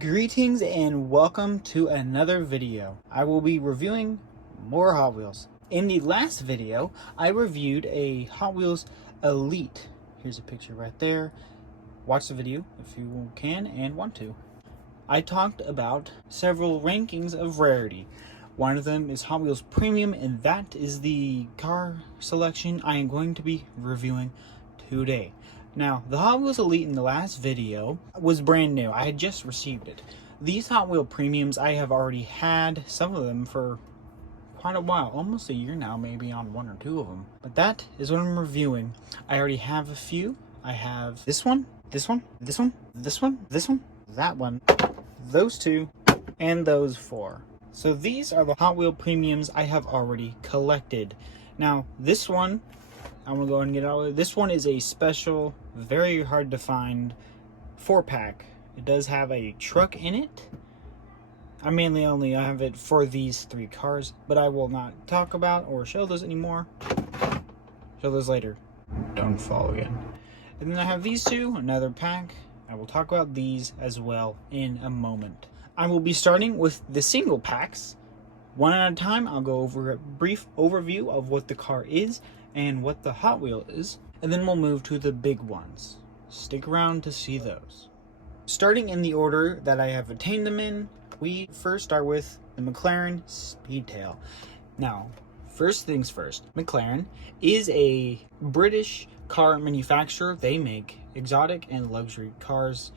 Greetings and welcome to another video. I will be reviewing more Hot Wheels. In the last video, I reviewed a Hot Wheels Elite. Here's a picture right there. Watch the video if you can and want to. I talked about several rankings of rarity. One of them is Hot Wheels Premium, and that is the car selection I am going to be reviewing today. Now, the Hot Wheels Elite in the last video was brand new. I had just received it. These Hot Wheels Premiums, I have already had some of them for quite a while, almost a year now, maybe on one or two of them. But that is what I'm reviewing. I already have a few. I have this one, this one, this one, this one, this one, that one, those two, and those four. So these are the Hot Wheels Premiums I have already collected. Now, this one, I'm going to go ahead and get it out of it. This one is a special, very hard to find 4-pack. It does have a truck in it. I mainly only have it for these three cars, but I will not talk about or show those anymore. Show those later. Don't fall again. And then I have these two, another pack. I will talk about these as well in a moment. I will be starting with the single packs. One at a time, I'll go over a brief overview of what the car is and what the Hot Wheel is, and then we'll move to the big ones. Stick around to see those. Starting in the order that I have attained them in, we first start with the Mclaren Speedtail. Now, first things first, McLaren is a British car manufacturer. They make exotic and luxury cars,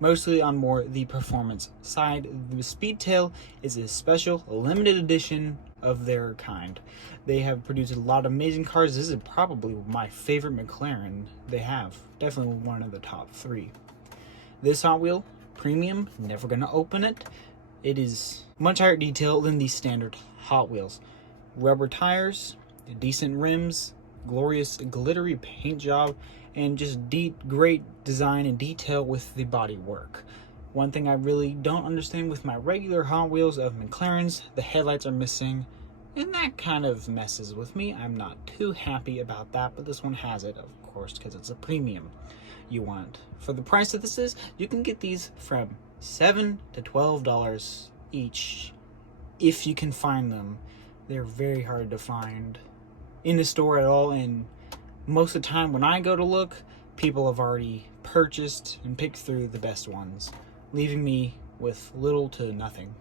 mostly on more the performance side. The Speedtail is a special limited edition of their kind. They have produced a lot of amazing cars. This is probably my favorite McLaren they have. Definitely one of the top three. This Hot Wheel Premium, never gonna open it. It is much higher detail than the standard Hot Wheels. Rubber tires, decent rims, glorious glittery paint job, and just great design and detail with the body work. One thing I really don't understand with my regular Hot Wheels of McLaren's, the headlights are missing, and that kind of messes with me. I'm not too happy about that, but this one has it, of course, because it's a premium you want. For the price that this is, you can get these from $7 to $12 each, if you can find them. They're very hard to find in the store at all, and most of the time when I go to look, people have already purchased and picked through the best ones, leaving me with little to nothing.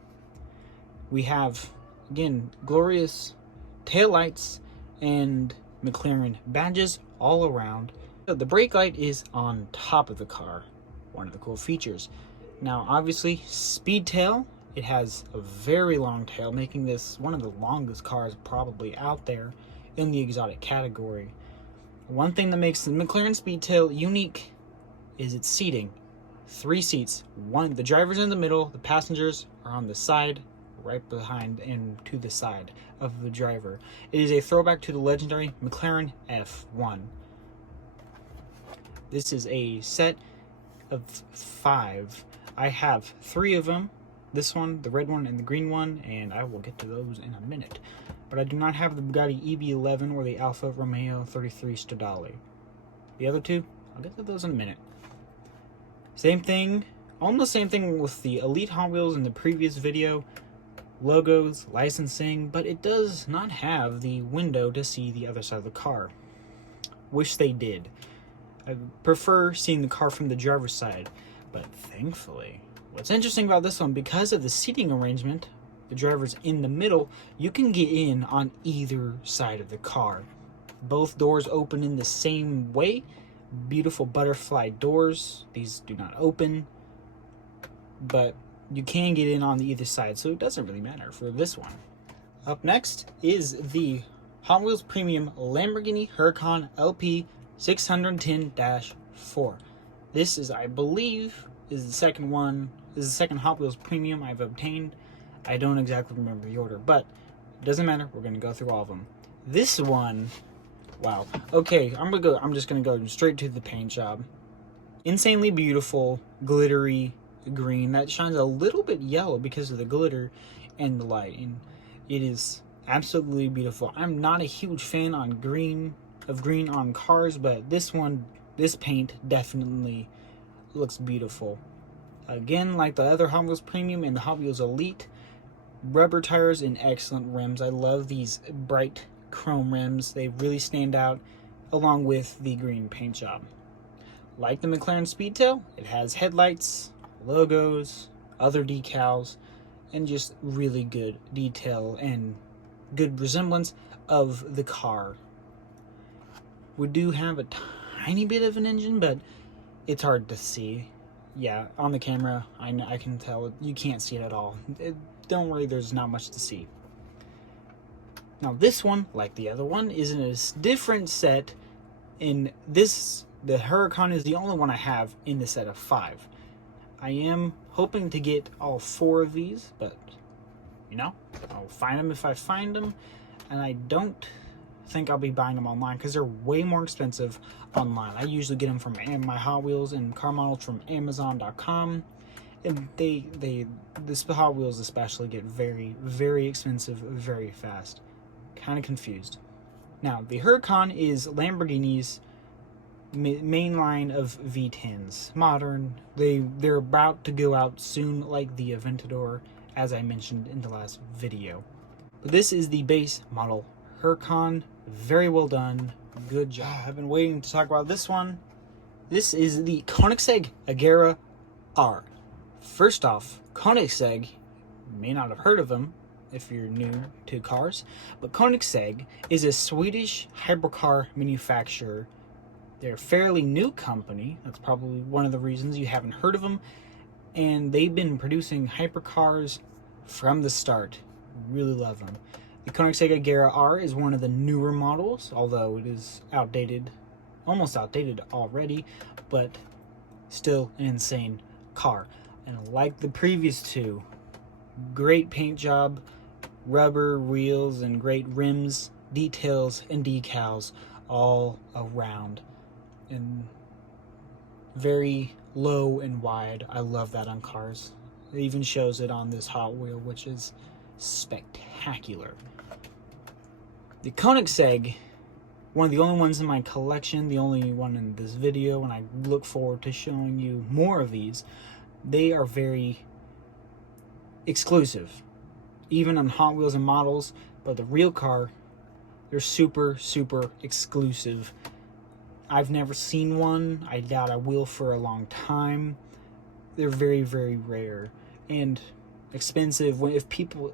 We have, again, glorious taillights and McLaren badges all around. The brake light is on top of the car, one of the cool features. Now, obviously, Speedtail, it has a very long tail, making this one of the longest cars probably out there in the exotic category. One thing that makes the McLaren Speedtail unique is its seating. 3 seats. The driver's in the middle, the passengers are on the side, right behind and to the side of the driver. It is a throwback to the legendary McLaren F1. This is a set of 5. I have 3 of them. This one, the red one, and the green one, and I will get to those in a minute. But I do not have the Bugatti EB11 or the Alfa Romeo 33 Stradale. The other two, I'll get to those in a minute. Same thing, almost same thing with the Elite Hot Wheels in the previous video. Logos, licensing, but it does not have the window to see the other side of the car. Wish they did. I prefer seeing the car from the driver's side, but thankfully, what's interesting about this one, because of the seating arrangement, the driver's in the middle, you can get in on either side of the car. Both doors open in the same way. Beautiful butterfly doors. These do not open, but you can get in on either side, so it doesn't really matter for this one. Up next is the Hot Wheels Premium Lamborghini Huracan LP 610-4. This is, I believe, is the second one. This is the second Hot Wheels Premium I've obtained. I don't exactly remember the order, but it doesn't matter. We're gonna go through all of them. This one, wow. Okay, I'm just gonna go straight to the paint job. Insanely beautiful, glittery green that shines a little bit yellow because of the glitter and the light, and it is absolutely beautiful. I'm not a huge fan on green on cars, but this paint definitely looks beautiful. Again, like the other Hot Wheels Premium and the Hot Wheels Elite, rubber tires and excellent rims. I love these bright chrome rims. They really stand out, along with the green paint job. Like the Mclaren Speedtail, it has headlights, logos, other decals, and just really good detail and good resemblance of the car. We do have a tiny bit of an engine, but it's hard to see. Yeah, on the camera, I can tell. You can't see it at all. Don't worry, there's not much to see. Now this one, like the other one, is in a different set. In this, the Huracan is the only one I have in the set of 5. I am hoping to get all 4 of these, but, you know, I'll find them if I find them. And I don't think I'll be buying them online because they're way more expensive online. I usually get them from my Hot Wheels and car models from Amazon.com. And this Hot Wheels especially get very, very expensive very fast. Kind of confused. Now, the Huracan is Lamborghini's main line of V10s. Modern. They're about to go out soon, like the Aventador, as I mentioned in the last video. But this is the base model Huracan. Very well done. Good job. I've been waiting to talk about this one. This is the Koenigsegg Agera R. First off, Koenigsegg, you may not have heard of them if you're new to cars, but Koenigsegg is a Swedish hypercar manufacturer. They're a fairly new company. That's probably one of the reasons you haven't heard of them. And they've been producing hypercars from the start. Really love them. The Koenigsegg Agera R is one of the newer models, although it is outdated, almost outdated already, but still an insane car. And like the previous two, great paint job, rubber wheels, and great rims, details, and decals all around. And very low and wide. I love that on cars. It even shows it on this Hot Wheel, which is spectacular. The Koenigsegg, one of the only ones in my collection, the only one in this video, and I look forward to showing you more of these. They are very exclusive, even on Hot Wheels and models, but the real car, they're super, super exclusive. I've never seen one. I doubt I will for a long time. They're very, very rare and expensive.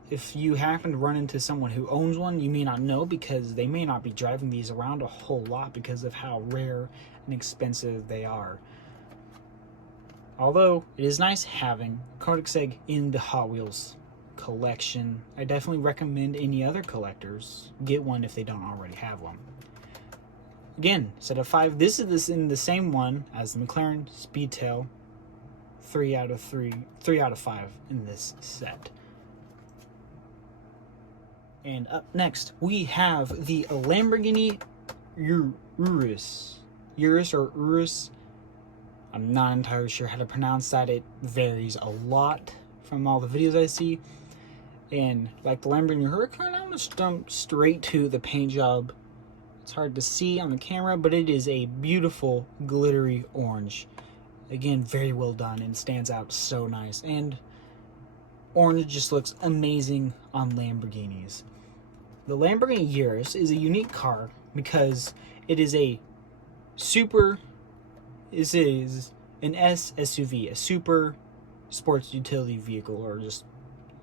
If you happen to run into someone who owns one, you may not know because they may not be driving these around a whole lot because of how rare and expensive they are. Although it is nice having Koenigsegg in the Hot Wheels collection. I definitely recommend any other collectors get one if they don't already have one. Again, set of 5. This is in the same one as the McLaren Speedtail. 3 out of 5 in this set. And up next, we have the Lamborghini Urus. Urus or Urus. I'm not entirely sure how to pronounce that. It varies a lot from all the videos I see. And like the Lamborghini Huracan, I'm going to jump straight to the paint job. It's hard to see on the camera, but it is a beautiful glittery orange. Again, very well done and stands out so nice. And orange just looks amazing on Lamborghinis. The Lamborghini Urus is a unique car because it is an SUV, a super sports utility vehicle, or just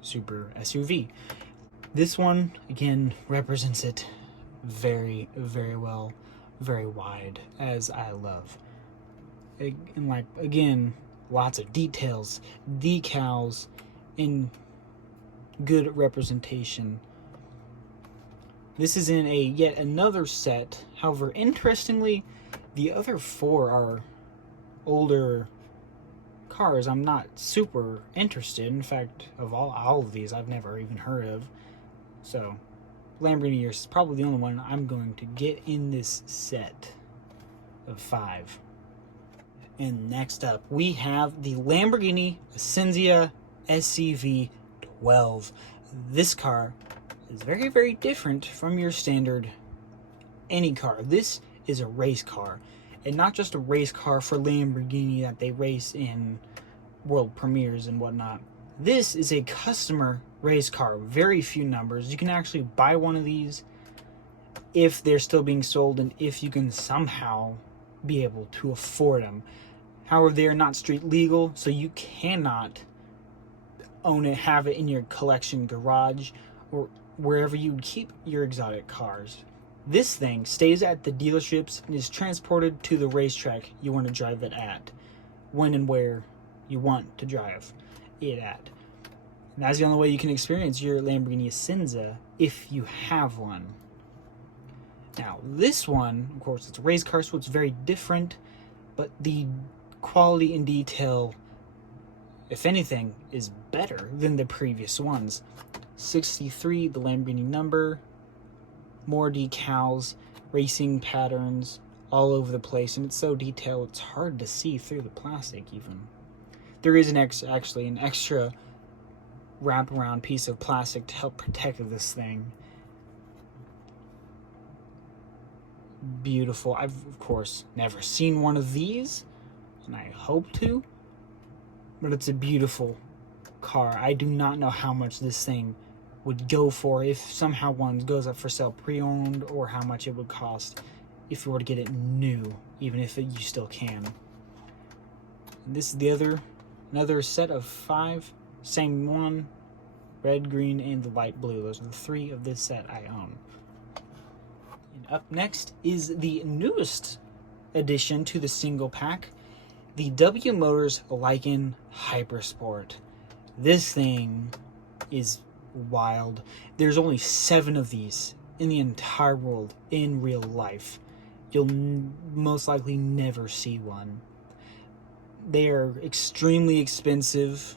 super SUV. This one, again, represents it very, very well, very wide, as I love. And like, again, lots of details, decals, and good representation. This is in yet another set. However, interestingly, the other 4 are older cars I'm not super interested in. In fact, of all of these, I've never even heard of. So, Lamborghini Urus is probably the only one I'm going to get in this set of 5. And next up, we have the Lamborghini Vicenzia Suv 12. This car is very, very different from your standard any car. This is a race car, and not just a race car for Lamborghini that they race in world premieres and whatnot. This is a customer race car, very few numbers. You can actually buy one of these if they're still being sold and if you can somehow be able to afford them. However, they are not street legal, so you cannot own it, have it in your collection garage or wherever you would keep your exotic cars. This thing stays at the dealerships and is transported to the racetrack you want to drive it at, when and where you want to drive it at. And that's the only way you can experience your Lamborghini Vicenzia if you have one. Now, this one, of course, it's a race car, so it's very different, but the quality and detail, if anything, is better than the previous ones. 63, the Lamborghini number, more decals, racing patterns all over the place, and it's so detailed it's hard to see through the plastic even. There is actually an extra wraparound piece of plastic to help protect this thing. Beautiful. I've, of course, never seen one of these, and I hope to, but it's a beautiful car. I do not know how much this thing would go for if somehow one goes up for sale pre-owned, or how much it would cost if you were to get it new, even if you still can. And this is another set of 5, same one, red, green, and the light blue. Those are the 3 of this set I own. And up next is the newest addition to the single pack, the W Motors Lycan Hypersport. This thing is wild. There's only 7 of these in the entire world in real life. You'll most likely never see one. They are extremely expensive,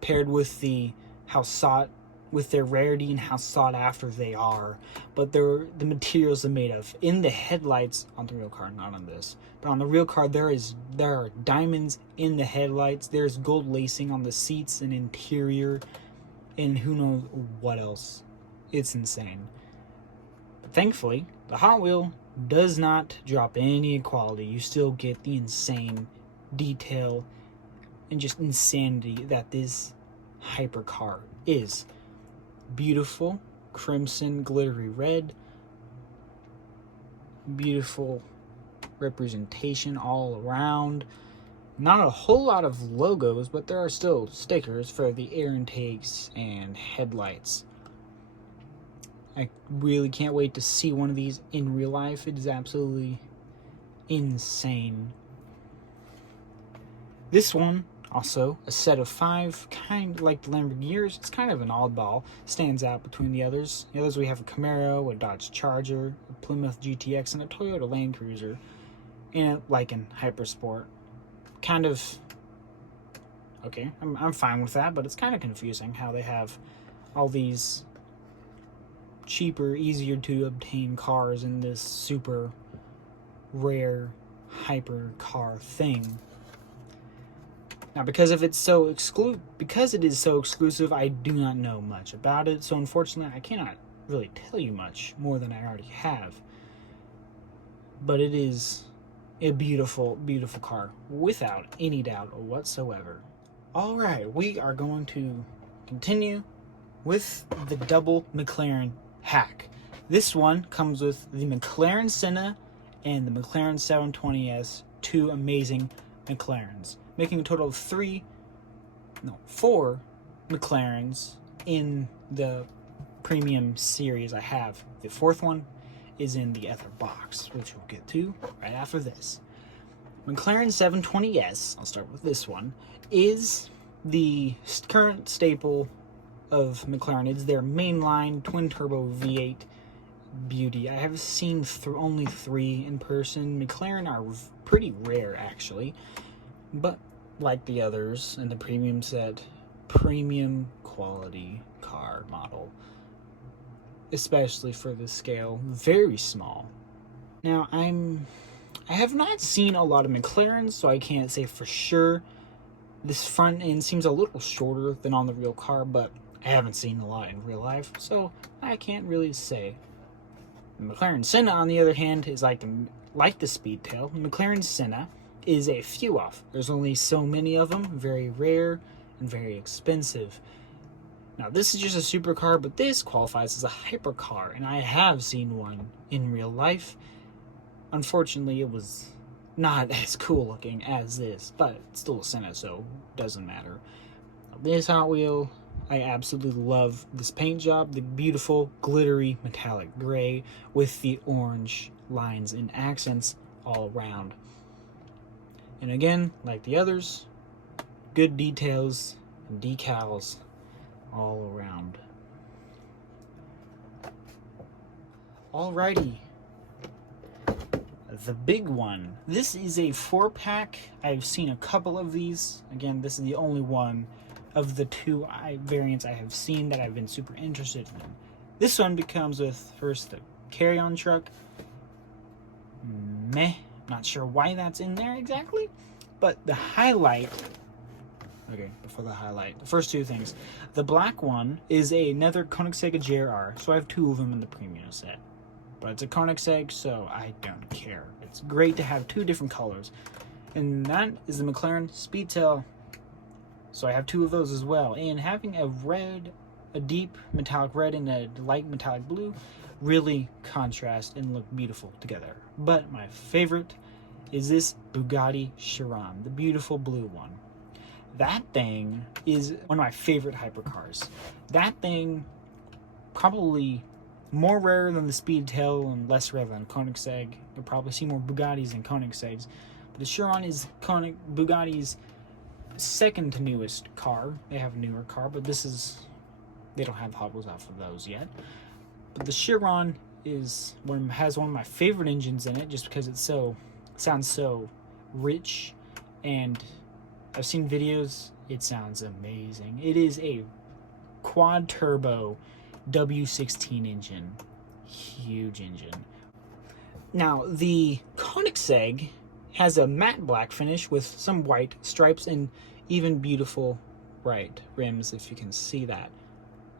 paired with their rarity and how sought after they are. But the materials they're made of. In the headlights on the real car, not on this, but on the real car, there are diamonds in the headlights. There's gold lacing on the seats and interior, and who knows what else. It's insane. But thankfully, the Hot Wheel does not drop any quality. You still get the insane detail and just insanity that this hypercar is. Beautiful crimson glittery red, beautiful representation all around. Not a whole lot of logos, but there are still stickers for the air intakes and headlights. I really can't wait to see one of these in real life. It is absolutely insane. This one, also a set of 5, kind of like the Lamborghini. It's kind of an oddball, stands out between the others. The others, we have a Camaro, a Dodge Charger, a Plymouth GTX, and a Toyota Land Cruiser, and a Lycan Hypersport. Kind of, okay, I'm fine with that, but it's kind of confusing how they have all these cheaper, easier to obtain cars in this super rare hypercar thing. Now, because it is so exclusive, I do not know much about it, so unfortunately I cannot really tell you much more than I already have. But it is a beautiful, beautiful car, without any doubt whatsoever. Alright, we are going to continue with the double McLaren hack. This one comes with the McLaren Senna and the McLaren 720S, 2 amazing McLarens, making a total of 4 McLarens in the premium series I have. The 4th one is in the other box, which we'll get to right after this. McLaren 720S, I'll start with this one, is the current staple of McLaren. It's their mainline twin-turbo V8 beauty. I have seen only 3 in person. McLaren are pretty rare, actually, but like the others in the premium set, premium quality car model, especially for the scale, very small. Now, I have not seen a lot of McLarens, so I can't say for sure. This front end seems a little shorter than on the real car, but I haven't seen a lot in real life, so I can't really say. The McLaren Senna, on the other hand, is like the Speedtail. The McLaren Senna is a few off. There's only so many of them, very rare and very expensive. Now this is just a supercar, but this qualifies as a hypercar, and I have seen one in real life. Unfortunately, it was not as cool looking as this, but it's still a Senna, so it doesn't matter. This Hot Wheel, I absolutely love this paint job, the beautiful glittery metallic gray with the orange lines and accents all around. And again, like the others, good details and decals all around. Alrighty, the big one. This is a 4-pack. I've seen a couple of these. Again, this is the only one of the two variants I have seen that I've been super interested in. This one comes with first the carry-on truck. Meh, not sure why that's in there exactly, but the highlight. Okay, before the highlight, the first two things. The black one is another Koenigsegg JR, so I have two of them in the premium set. But it's a Koenigsegg, so I don't care. It's great to have two different colors. And that is the Mclaren Speedtail, so I have two of those as well. And having a red, a deep metallic red and a light metallic blue really contrast and look beautiful together. But my favorite is this Bugatti Chiron, the beautiful blue one. That thing is one of my favorite hypercars. That thing probably more rare than the Speedtail and less rare than Koenigsegg. You'll probably see more Bugattis than Koenigsegg's. But the Chiron is Bugatti's second to newest car. They have a newer car, but they don't have Hot Wheels out for those yet. But the Chiron has one of my favorite engines in it, just because it sounds so rich, and I've seen videos. It sounds amazing. It is a quad turbo W16 engine, huge engine. Now the Koenigsegg has a matte black finish with some white stripes and even beautiful white rims, if you can see that.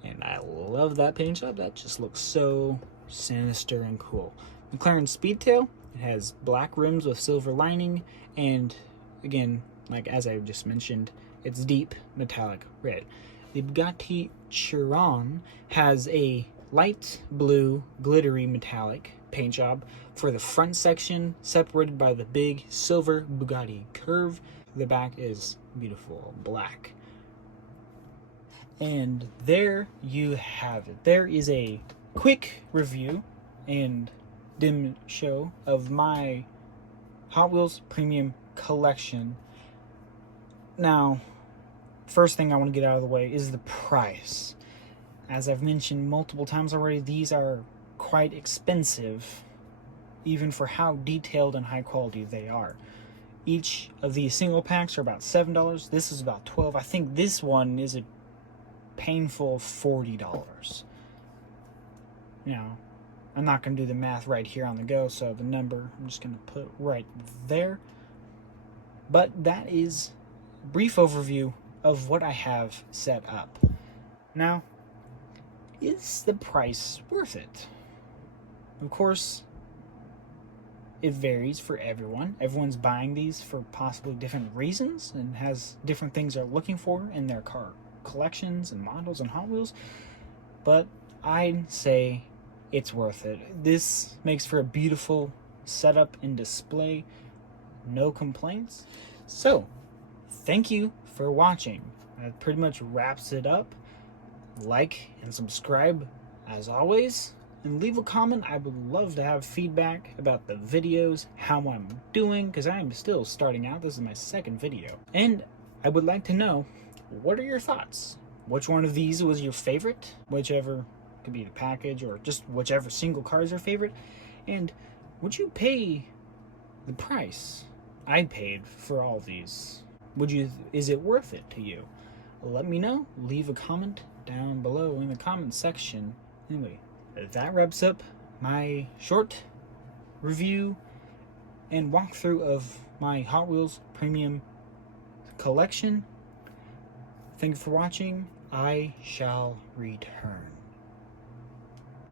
And I love that paint job. That just looks so sinister and cool. McLaren Speedtail, it has black rims with silver lining, and again, like as I just mentioned, it's deep metallic red. The Bugatti Chiron has a light blue glittery metallic paint job for the front section, separated by the big silver Bugatti curve. The back is beautiful black. And there you have it. There is a quick review and dim show of my Hot Wheels Premium collection. Now, first thing I want to get out of the way is the price. As I've mentioned multiple times already, these are quite expensive, even for how detailed and high quality they are. Each of these single packs are about $7. This is about $12. I think this one is a painful $40. Now, I'm not going to do the math right here on the go, so the number I'm just going to put right there. But that is a brief overview of what I have set up. Now, is the price worth it? Of course, it varies for everyone. Everyone's buying these for possibly different reasons and has different things they're looking for in their car collections and models and Hot Wheels. But I'd say it's worth it. This makes for a beautiful setup and display. No complaints. So, thank you for watching. That pretty much wraps it up. Like and subscribe as always, and leave a comment. I would love to have feedback about the videos, how I'm doing, because I'm still starting out. This is my second video, and I would like to know, what are your thoughts? Which one of these was your favorite? Whichever, could be the package or just whichever single car is your favorite. And would you pay the price I paid for all these? Is it worth it to you? Let me know. Leave a comment down below in the comment section. Anyway, that wraps up my short review and walkthrough of my Hot Wheels Premium collection. Thank you for watching. I shall return.